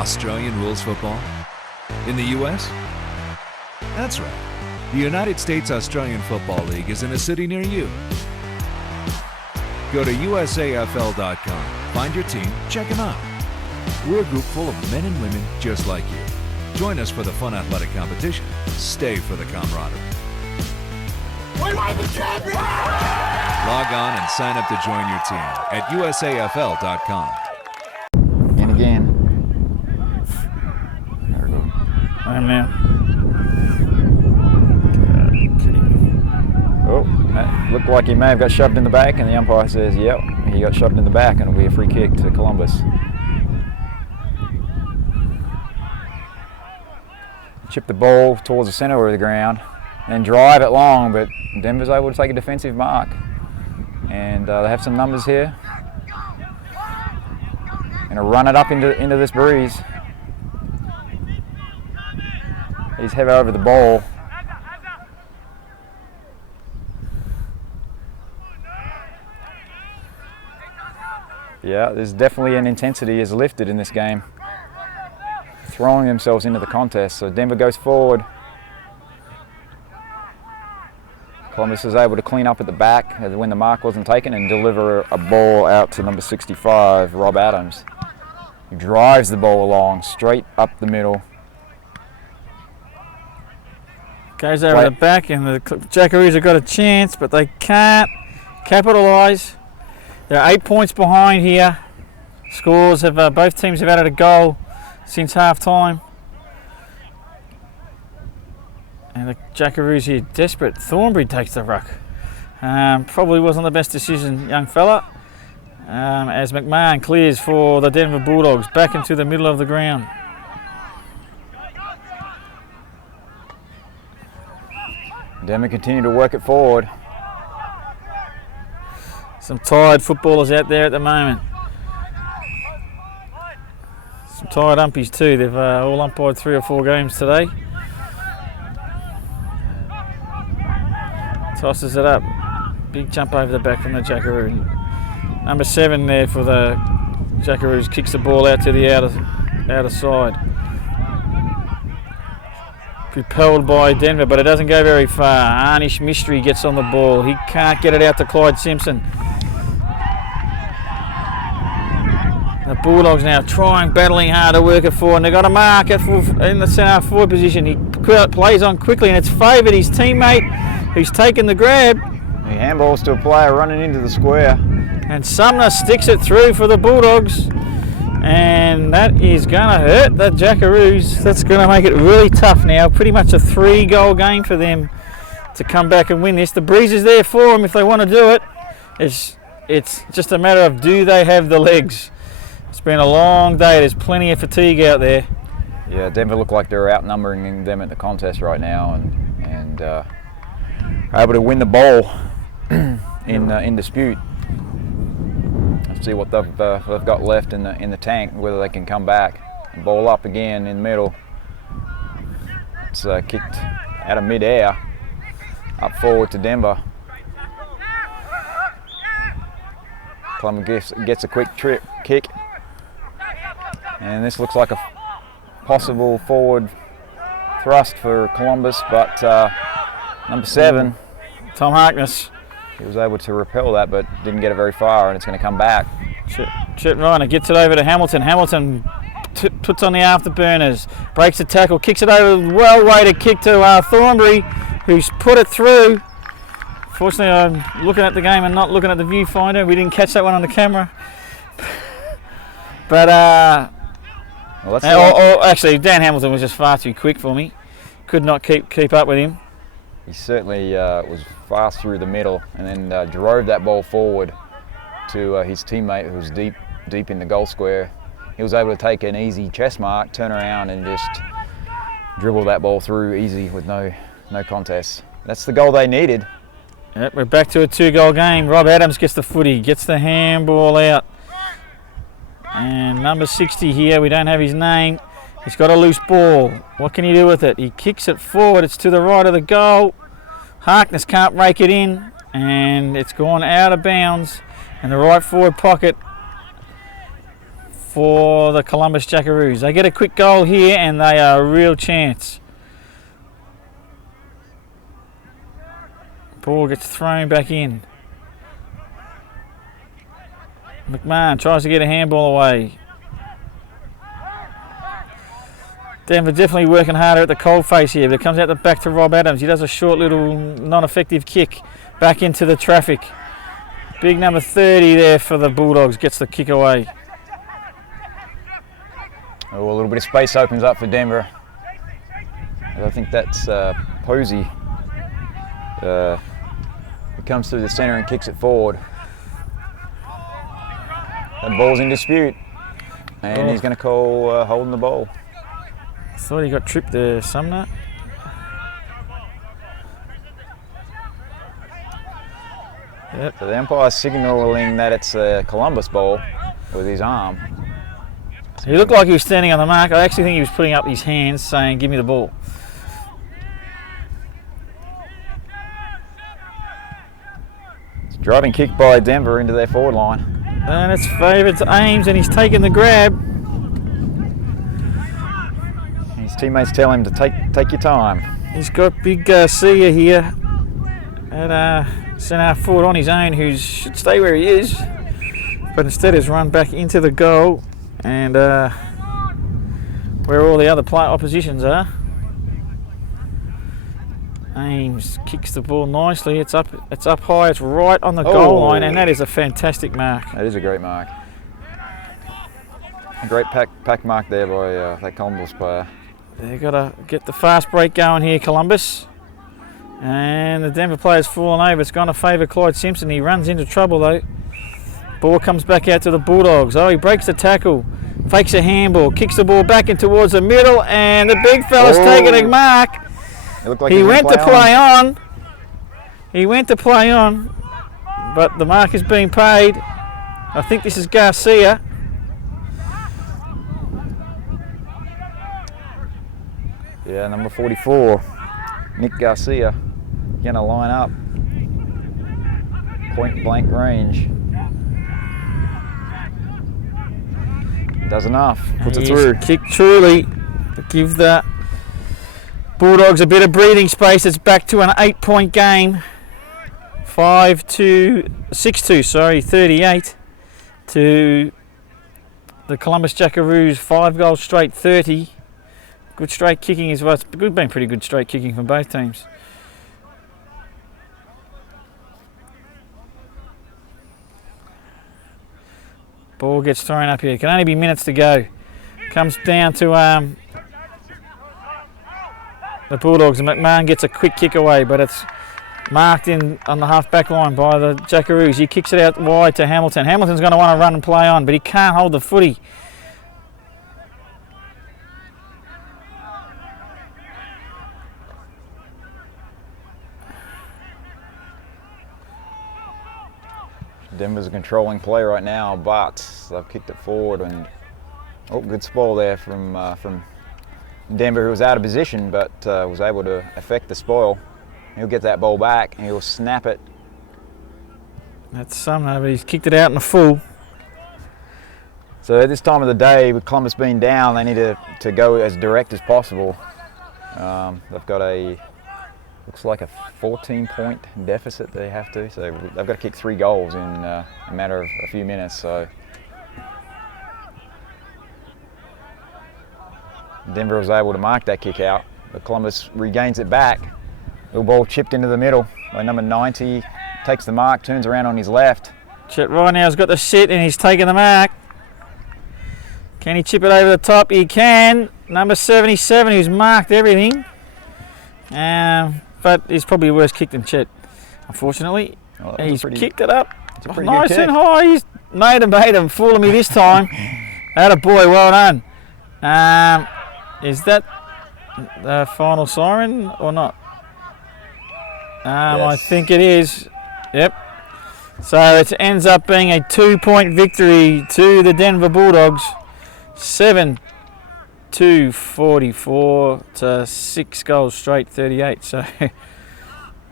Australian rules football? In the U.S.? That's right. The United States Australian Football League is in a city near you. Go to usafl.com, find your team, check them out. We're a group full of men and women just like you. Join us for the fun athletic competition. Stay for the camaraderie. We are the champions! Log on and sign up to join your team at usafl.com. And again. There we go. I'm now. Oh, that looked like he may have got shoved in the back, and the umpire says, yep, he got shoved in the back, and it'll be a free kick to Columbus. Chip the ball towards the center of the ground and drive it long, but Denver's able to take a defensive mark. And they have some numbers here. Gonna run it up into this breeze. He's heavy over the ball. Yeah, there's definitely an intensity is lifted in this game. Throwing themselves into the contest. So Denver goes forward. Columbus is able to clean up at the back when the mark wasn't taken and deliver a ball out to number 65, Rob Adams. He drives the ball along, straight up the middle. Goes over the back, and the Jackaroos have got a chance, but they can't capitalise. They're 8 points behind here. Scores have both teams have added a goal since half time. And the Jackaroos here desperate. Thornbury takes the ruck. Probably wasn't the best decision, young fella. As McMahon clears for the Denver Bulldogs back into the middle of the ground. Denver continue to work it forward. Some tired footballers out there at the moment. Some tired umpies too. They've all umpired 3 or 4 games today. Tosses it up. Big jump over the back from the Jackaroo. Number 7 there for the Jackaroos kicks the ball out to the outer side. Propelled by Denver, but it doesn't go very far. Arnish Mystery gets on the ball. He can't get it out to Clyde Simpson. The Bulldogs now battling hard to work it forward, and they've got a mark in the centre forward position. He plays on quickly, and it's favoured his teammate who's taken the grab. He handballs to a player running into the square. And Sumner sticks it through for the Bulldogs. And that is going to hurt the Jackaroos. That's going to make it really tough now. Pretty much a 3-goal game for them to come back and win this. The breeze is there for them if they want to do it. It's just a matter of, do they have the legs? It's been a long day. There's plenty of fatigue out there. Yeah, Denver look like they're outnumbering them at the contest right now, and are able to win the ball in dispute. Let's see what they've got left in the tank, whether they can come back. Ball up again in the middle. It's kicked out of mid-air, up forward to Denver. Columbus gets a quick kick. And this looks like a possible forward thrust for Columbus, but number 7, Tom Harkness, he was able to repel that, but didn't get it very far, and it's going to come back. Chet Reiner gets it over to Hamilton. Hamilton puts on the afterburners, breaks the tackle, kicks it over, well-weighted kick to Thornbury, who's put it through. Fortunately, I'm looking at the game and not looking at the viewfinder. We didn't catch that one on the camera. But actually, Dan Hamilton was just far too quick for me. Could not keep up with him. He certainly was fast through the middle, and then drove that ball forward to his teammate who was deep in the goal square. He was able to take an easy chest mark, turn around, and just dribble that ball through easy with no contest. That's the goal they needed. Yep, we're back to a 2-goal game. Rob Adams gets the footy, gets the handball out. And number 60 here, we don't have his name. He's got a loose ball. What can he do with it? He kicks it forward. It's to the right of the goal. Harkness can't rake it in, and it's gone out of bounds in the right forward pocket. for the Columbus Jackaroos. They get a quick goal here and they are a real chance. Ball gets thrown back in. McMahon tries to get a handball away. Denver definitely working harder at the cold face here, but it comes out the back to Rob Adams. He does a short little non-effective kick back into the traffic. Big number 30 there for the Bulldogs, gets the kick away. Oh, a little bit of space opens up for Denver. I think that's Posey. He comes through the centre and kicks it forward. That ball's in dispute, and he's going to call holding the ball. Thought he got tripped there, Sumner. Yep. So the umpire's signalling that it's a Columbus ball with his arm. He looked like he was standing on the mark. I actually think he was putting up his hands saying, give me the ball. It's a driving kick by Denver into their forward line. And it's favoured to Ames, and he's taken the grab. His teammates tell him to take your time. He's got big Garcia here at centre forward on his own, who should stay where he is, but instead has run back into the goal and where all the other oppositions are. Ames kicks the ball nicely. It's up high. It's right on the goal line, and that is a fantastic mark. That is a great mark. A great pack mark there by that Columbus player. They've got to get the fast break going here, Columbus. And the Denver player's fallen over. It's going to favour Clyde Simpson. He runs into trouble though. Ball comes back out to the Bulldogs. Oh, he breaks the tackle. Fakes a handball. Kicks the ball back in towards the middle. And the big fella's taking a mark. It looked like he went to play on. He went to play on. But the mark is being paid. I think this is Garcia. Yeah, number 44, Nick Garcia, going to line up, point blank range. Does enough, puts it through. Kick truly to give the Bulldogs a bit of breathing space. It's back to an 8-point game. 38 to the Columbus Jackaroos. 5 goals straight, 30. Good straight kicking as well. It's been pretty good straight kicking from both teams. Ball gets thrown up here. Can only be minutes to go. Comes down to the Bulldogs, and McMahon gets a quick kick away, but it's marked in on the half-back line by the Jackaroos. He kicks it out wide to Hamilton. Hamilton's going to want to run and play on, but he can't hold the footy. Denver's a controlling play right now, but they've kicked it forward, and good spoil there from Denver, who was out of position but was able to effect the spoil. He'll get that ball back and he'll snap it. That's something, but he's kicked it out in the full. So at this time of the day, with Columbus being down, they need to go as direct as possible. They've got looks like a 14-point deficit they have to, so they've got to kick 3 goals in a matter of a few minutes. So Denver was able to mark that kick out, but Columbus regains it back. Little ball chipped into the middle by number 90, takes the mark, turns around on his left. Chet right now has got the sit and he's taking the mark. Can he chip it over the top? He can. Number 77, who's marked everything. But he's probably worse kicked than Chet, unfortunately. Oh, he's kicked it up nice and high. He's made him, fooling me this time. Attaboy, well done. Is that the final siren or not? Yes. I think it is. Yep. So it ends up being a 2-point victory to the Denver Bulldogs. 7-44 to 6 goals straight, 38. So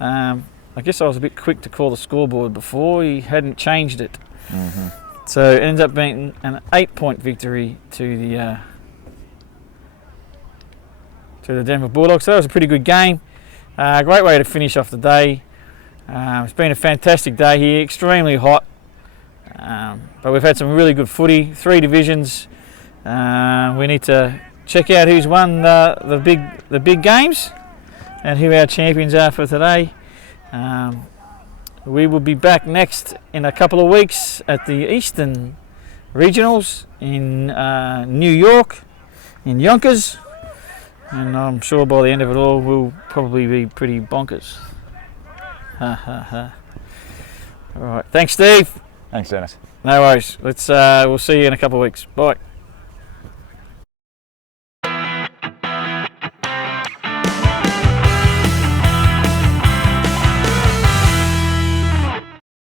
I guess I was a bit quick to call the scoreboard before. He hadn't changed it. Mm-hmm. So it ends up being an 8-point victory to the Denver Bulldogs. So that was a pretty good game. Great way to finish off the day. It's been a fantastic day here, extremely hot. But we've had some really good footy, 3 divisions. We need to check out who's won the big games and who our champions are for today. We will be back next in a couple of weeks at the Eastern Regionals in New York, in Yonkers, and I'm sure by the end of it all we'll probably be pretty bonkers. Ha ha ha. All right, thanks Steve. Thanks, Dennis. No worries. We'll see you in a couple of weeks. Bye.